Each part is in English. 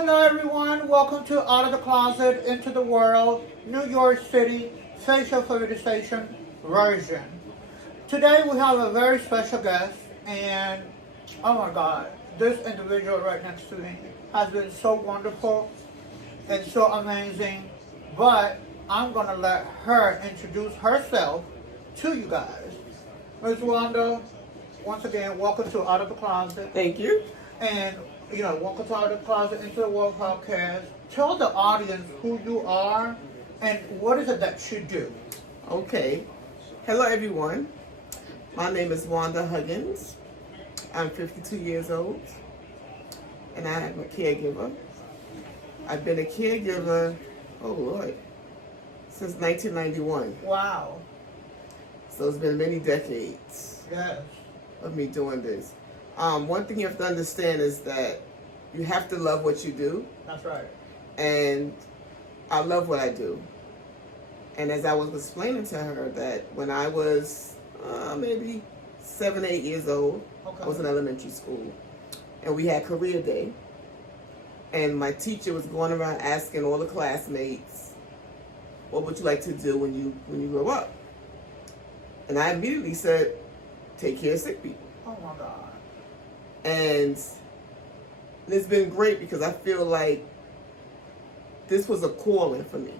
Hello everyone, welcome to Out of the Closet, Into the World, New York City, Facial Feminization version. Today we have a very special guest and oh my god, this individual right next to me has been so wonderful and so amazing, but I'm going to let her introduce herself to you guys. Ms. Wanda, once again, welcome to Out of the Closet. Thank you. And, welcome to Out of the Closet, Into the World podcast. Tell the audience who you are and what is it that you do. Okay. Hello, everyone. My name is Wanda Huggins. I'm 52 years old, and I am a caregiver. I've been a caregiver, oh Lord, since 1991. Wow. So it's been many decades Yes. of me doing this. One thing you have to understand is that you have to love what you do, That's right. and I love what I do. And as I was explaining to her that when I was maybe 7, 8 years old, Okay. I was in elementary school, and we had career day. And my teacher was going around asking all the classmates, what would you like to do when you grow up? And I immediately said, take care of sick people. Oh my God. And it's been great because I feel like this was a calling for me.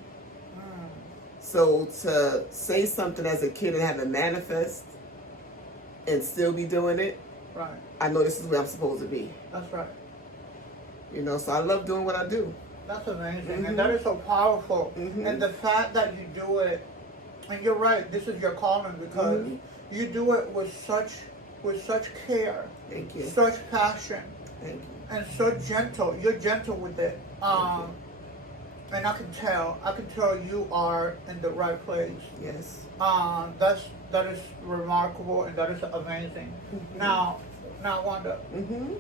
So to say something as a kid and have it manifest and still be doing it, Right. I know this is where I'm supposed to be. That's right. So I love doing what I do. That's amazing. Mhm. And that is so powerful. Mhm. And the fact that you do it, and you're right, this is your calling because Mhm. you do it with such care, Thank you. such passion, Thank you. and so gentle. You're gentle with it. And I can tell you are in the right place. Yes. That is remarkable and that is amazing. Mhm. Now Wanda, Mhm.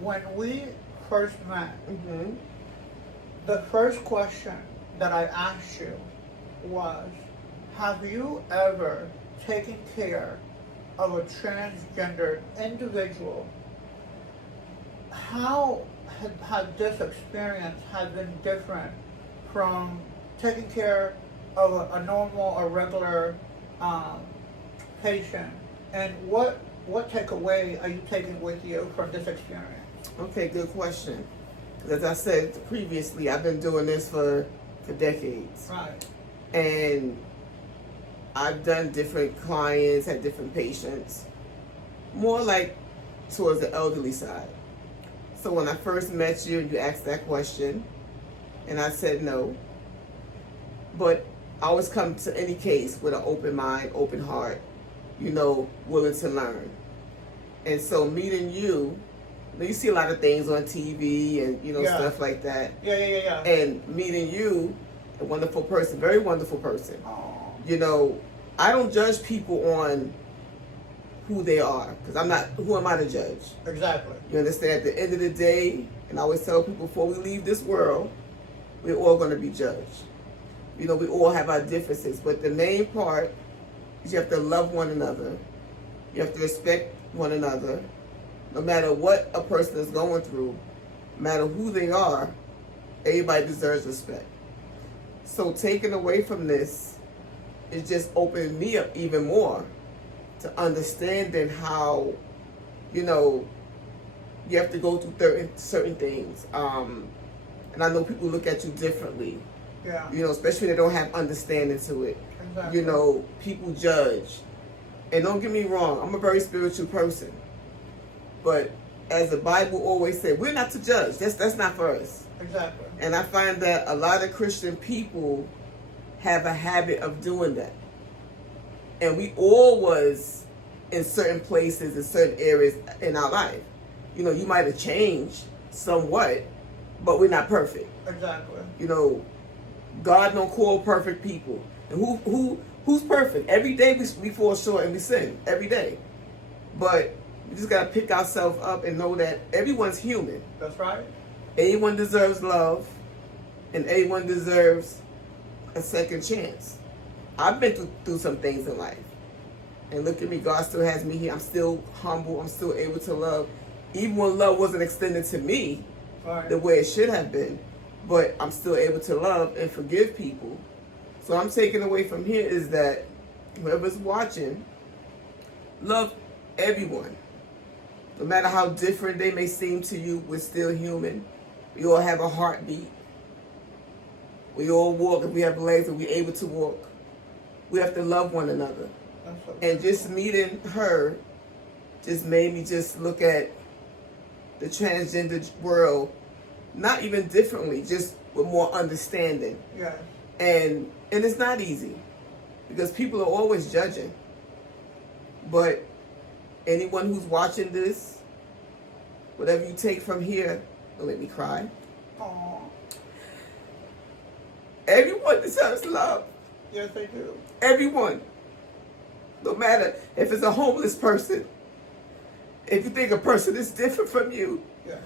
when we first met, Mhm. the first question that I asked you was, have you ever taken care of a transgender individual? How had this experience had been different from taking care of a normal or regular patient? And what takeaway are you taking with you from this experience? Okay, good question. As I said previously, I've been doing this for decades. Right. And I've done different clients, had different patients, more like towards the elderly side. So when I first met you, you asked that question, and I said no. But I always come to any case with an open mind, open heart, willing to learn. And so meeting you see a lot of things on TV and, Yeah. stuff like that. Yeah. And meeting you, a wonderful person, very wonderful person. Oh. I don't judge people on who they are, because who am I to judge? Exactly. You understand? At the end of the day, and I always tell people before we leave this world, we're all going to be judged. We all have our differences, but the main part is you have to love one another. You have to respect one another. No matter what a person is going through, no matter who they are, everybody deserves respect. So taken away from this, it just opened me up even more to understanding how, you have to go through certain things. And I know people look at you differently, Yeah. especially when they don't have understanding to it. Exactly. People judge. And don't get me wrong, I'm a very spiritual person. But as the Bible always said, we're not to judge. That's not for us. Exactly. And I find that a lot of Christian people have a habit of doing that. And we all was in certain places, in certain areas in our life. You might have changed somewhat, but we're not perfect. Exactly. God don't call perfect people. And who's perfect? Every day we fall short and we sin. Every day. But we just got to pick ourselves up and know that everyone's human. That's right. Everyone deserves love, and everyone deserves a second chance. I've been through some things in life. And look at me, God still has me here. I'm still humble. I'm still able to love. Even when love wasn't extended to me, Right. the way it should have been, but I'm still able to love and forgive people. So I'm taking away from here is that whoever's watching, love everyone. No matter how different they may seem to you, we're still human. We all have a heartbeat. We all walk. If we have legs and we're able to walk, we have to love one another. That's so And just meeting her just made me just look at the transgender world, not even differently, just with more understanding. Yes. And it's not easy because people are always judging. But anyone who's watching this, whatever you take from here, don't make me cry. Aww. Everyone deserves love. Yes, they do. Everyone. No matter if it's a homeless person, if you think a person is different from you, Yes.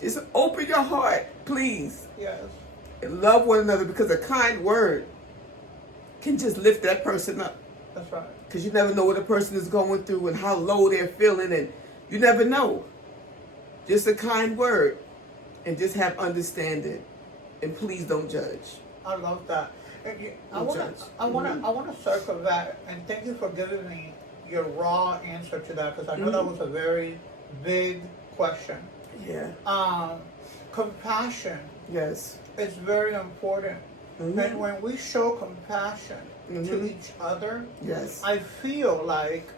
just open your heart, please, Yes. and love one another, because a kind word can just lift that person up. That's right. Because you never know what a person is going through and how low they're feeling, and you never know. Just a kind word, and just have understanding, and please don't judge. I love that. And I No want judge. to. I want to circle back and thank you for giving me your raw answer to that, because I know that was a very big question. Yeah. Compassion Yes. is very important, Mhm. and when we show compassion to Mhm. each other, Yes. I feel like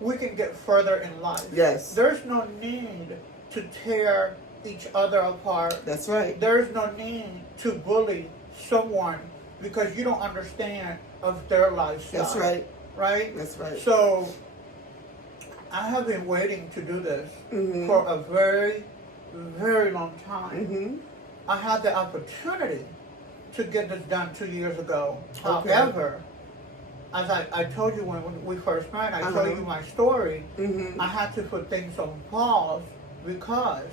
we can get further in life. Yes. There's no need to tear each other apart. That's right. There's no need to bully someone because you don't understand of their lifestyle. That's right. Right? That's right. So I have been waiting to do this Mhm. for a very, very long time. Mm-hmm. I had the opportunity to get this done 2 years ago. Okay. However, as I told you when we first met, I told Uh-huh. you my story. Mm-hmm. I had to put things on pause because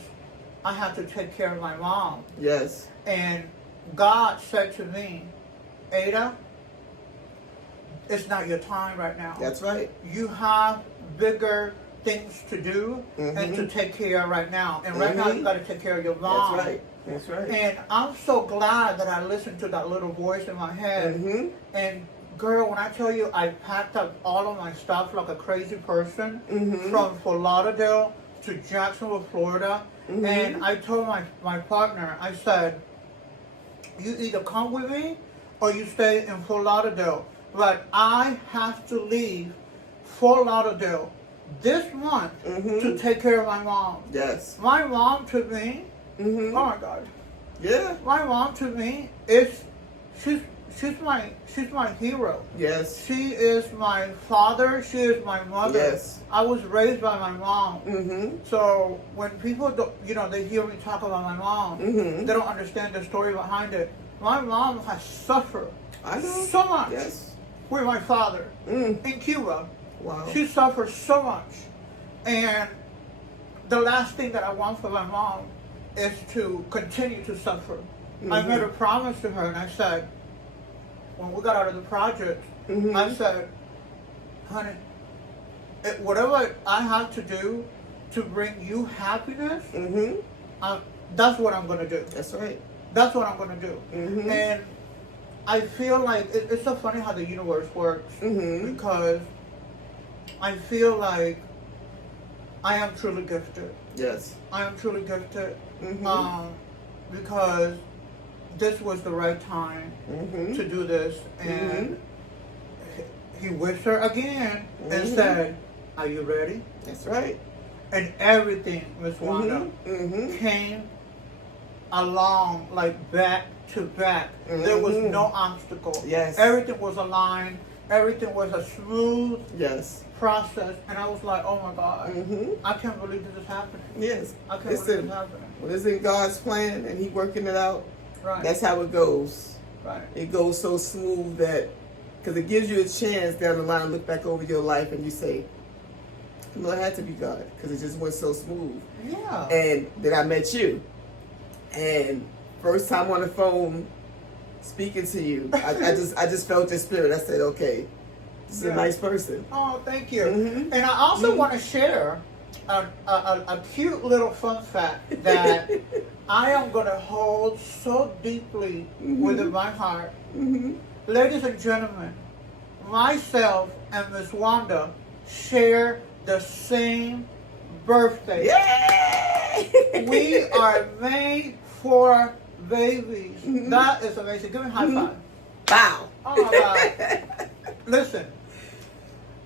I had to take care of my mom. Yes. And God said to me, Ada, it's not your time right now. That's right. You have bigger things to do and Mhm. to take care of right now. And right now Mhm. you got to take care of your mom. That's right. That's right. And I'm so glad that I listened to that little voice in my head. Mm-hmm. And girl, when I tell you I packed up all of my stuff like a crazy person Mhm. from Fort Lauderdale to Jacksonville, Florida. Mhm. And I told my partner, I said, you either come with me or you stay in Fort Lauderdale. But I have to leave Fort Lauderdale this month Mhm. to take care of my mom. Yes. My mom to me, Mm-hmm. oh my God. Yeah. My mom to me is she's my hero. Yes. She is my father. She is my mother. Yes. I was raised by my mom. Mm-hmm. So when people don't, they hear me talk about my mom, Mhm. they don't understand the story behind it. My mom has suffered I know. so much Yes. with my father Mm. in Cuba. Wow. She suffered so much, and the last thing that I want for my mom is to continue to suffer. I Mhm. made a promise to her, and I said, when we got out of the project, Mhm. I said, honey, whatever I have to do to bring you happiness, Mm-hmm. that's what I'm going to do. That's right. That's what I'm going to do. Mhm. And I feel like it's so funny how the universe works, Mhm. because I feel like I am truly gifted. Yes. I am truly gifted Mhm. because this was the right time Mhm. to do this. And he whispered again and Mhm. said, are you ready? That's right. And everything, Miss Wanda, Mm-hmm. came along like back to back. There was Mhm. no obstacle. Yes. Everything was aligned. Everything was a smooth Yes. process. And I was like, oh my God, Mm-hmm. I can't believe this is happening. Yes. I can't believe this Listen, is happening. when it's in God's plan and He working it out, Right. that's how it goes. right. It goes so smooth that, because it gives you a chance down the line to look back over your life and you say, well, it had to be God, because it just went so smooth. Yeah. And then I met you, and first time on the phone speaking to you, I just felt your spirit. I said, okay, this is Yeah. a nice person. Oh, thank you. Mhm. And I also Mhm. want to share a cute little fun fact that I am going to hold so deeply within my heart. Ladies and gentlemen, myself and Miss Wanda share the same birthday. Yay! We are made for babies. That is amazing. Give me a high five. Wow. Oh my God. Listen,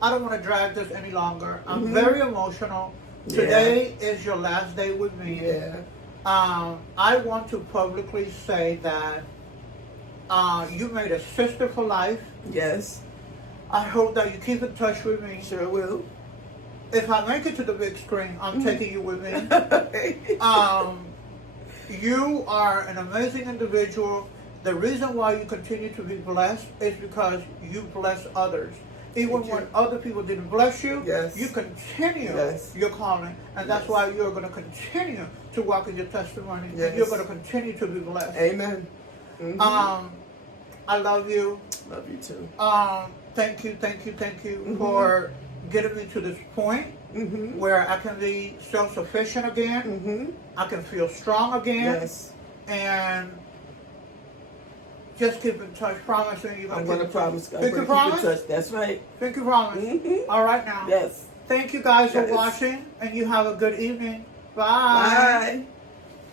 I don't want to drag this any longer. I'm very emotional. Today is your last day with me. Yeah. I want to publicly say that you made a sister for life. Yes. I hope that you keep in touch with me. Sure will. If I make it to the big screen, I'm taking you with me. You are an amazing individual. The reason why you continue to be blessed is because you bless others. Even when other people didn't bless you, you continue your calling. And that's why you're going to continue to walk in your testimony. And you're going to continue to be blessed. Amen. I love you. Love you too. Thank you for getting me to this point where I can be self-sufficient again. I can feel strong again. Yes. And just keep in touch. Promising you. I'm going to promise. Think you promise? Keep in touch. That's right. Think you promise. All right now. Yes. Thank you guys for watching, and you have a good evening. Bye. Bye.